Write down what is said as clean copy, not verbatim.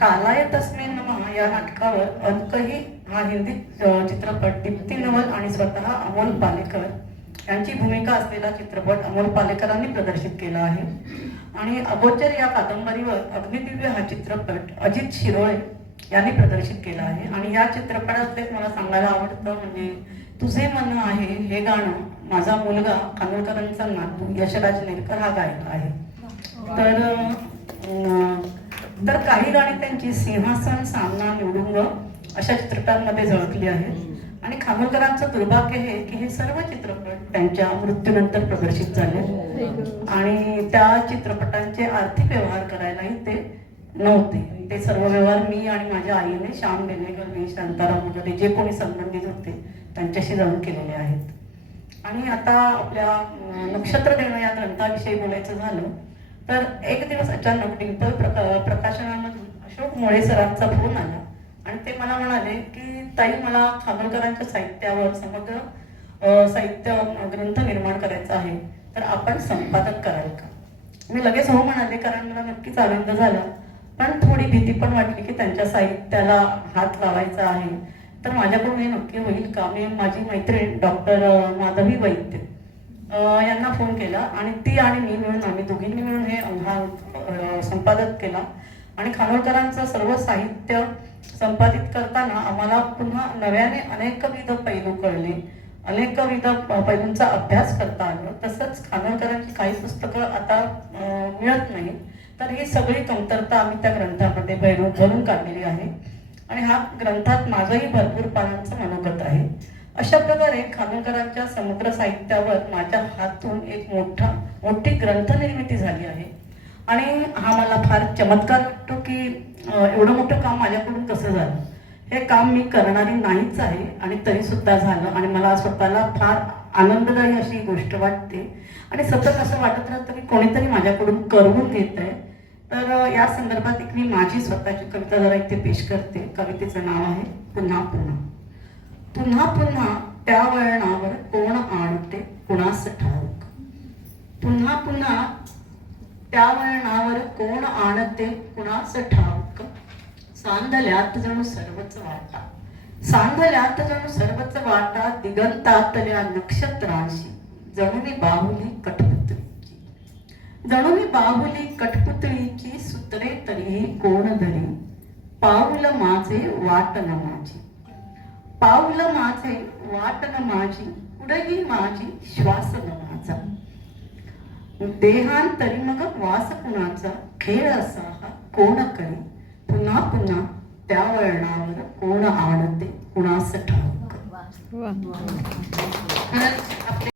कालाय तस्मै नमः या नाटकावर अनकही हा हिंदी चित्रपट दीप्ती नवल आणि स्वतः अमोल पालेकर यांची भूमिका असलेला चित्रपट अमोल पालेकरांनी प्रदर्शित केला आहे. आणि अगोचर या कादंबरीवर अग्निदिव्य हा चित्रपट अजित शिरोळे यांनी प्रदर्शित केला आहे. आणि या चित्रपटातले मला सांगायला आवडतं म्हणजे तुझे मन आहे हे गाणं माझा मुलगा खानोलकरांचा नातू यशराज नेरकर हा गायला आहे. तर काही गाणी त्यांची सिंहासन, सामना, निवडुंग अशा चित्रपटांमध्ये झळकली आहेत. आणि खानोलकरांचं दुर्भाग्य हे की हे सर्व चित्रपट त्यांच्या मृत्यूनंतर प्रदर्शित झाले आणि त्या चित्रपटांचे आर्थिक व्यवहार करायलाही ते नव्हते. ते सर्व व्यवहार मी आणि माझ्या आईने, श्याम बेनेकर, मी, शांताराम वगैरे जे कोणी संबंधित होते त्यांच्याशी जाऊन केलेले आहेत. आणि आता आपल्या नक्षत्र देणं या ग्रंथाविषयी बोलायचं झालं तर एक दिवस अचानक डिंपल प्रकाशनामधून अशोक मोळे सरांचा फोन आला आणि ते मला म्हणाले की ताई, मला खानोलकरांच्या साहित्यावर समग्र साहित्य ग्रंथ निर्माण करायचा आहे, तर आपण संपादक कराल का? मी लगेच हो म्हणाले, कारण मला नक्कीच आनंद झाला, पण थोडी भीती पण वाटली की त्यांच्या साहित्याला हात लावायचा आहे तर माझ्याकडून हे नक्की होईल का? मी माझी मैत्रीण डॉक्टर माधवी वैद्य यांना फोन केला आणि ती आणि मी मिळून, आम्ही दोघींनी मिळून हा संपादक केला. आणि खानोलकरांचं सर्व साहित्य संपादित करताना आम्हाला पुन्हा नव्याने अनेकविध पैलू कळले, अनेकविध पैलूंचा अभ्यास करता आला. तसंच खानोलकरांची काही पुस्तकं आता मिळत नाही, तर ही सगळी कमतरता आम्ही त्या ग्रंथामध्ये भरून काढलेली आहे. आणि हा ग्रंथात माझंही भरपूर पानांचं मनोगत आहे. अशा प्रकारे खानोलकरांच्या समग्र साहित्यावर माझ्या हातून एक मोठी ग्रंथनिर्मिती झाली आहे. आणि हा मला फार चमत्कार वाटतो की एवढं मोठं काम माझ्याकडून कसं झालं. हे काम मी करणारी नाहीच आहे आणि तरी सुद्धा झालं आणि मला स्वतःला फार आनंददायी अशी गोष्ट वाटते. आणि सतत असं वाटत राहतं की कोणीतरी माझ्याकडून करवून घेत आहे. तर या संदर्भात एक मी माझी स्वतःची कविता जरा इथे पेश करते. कवितेचं नाव आहे पुन्हा पुन्हा. पुन्हा पुन्हा त्या वळणावर कोण आणते कुणास ठाऊक. पुन्हा पुन्हा त्या वळणावर कोण आणते कुणास ठाऊक. सांधल्यात जणू सर्वच वाटा, सांधल्यात जणू सर्वच वाटा. दिगंतातल्या नक्षत्रांशी जणू मी बाहुली कठपुतळीची, जणू मी बाहुली कठपुतळीची. सूत्रे तरीही कोण धरी, पाऊल माझे वाट न माझी, पाऊल माझे वाट न माझी. पुढेही माझी श्वास न माझा. देहांतरी मग वास कुणाचा, खेळ असा हा कोण करी. पुन्हा पुन्हा त्या वळणावर कोण आणते कुणास ठाऊक.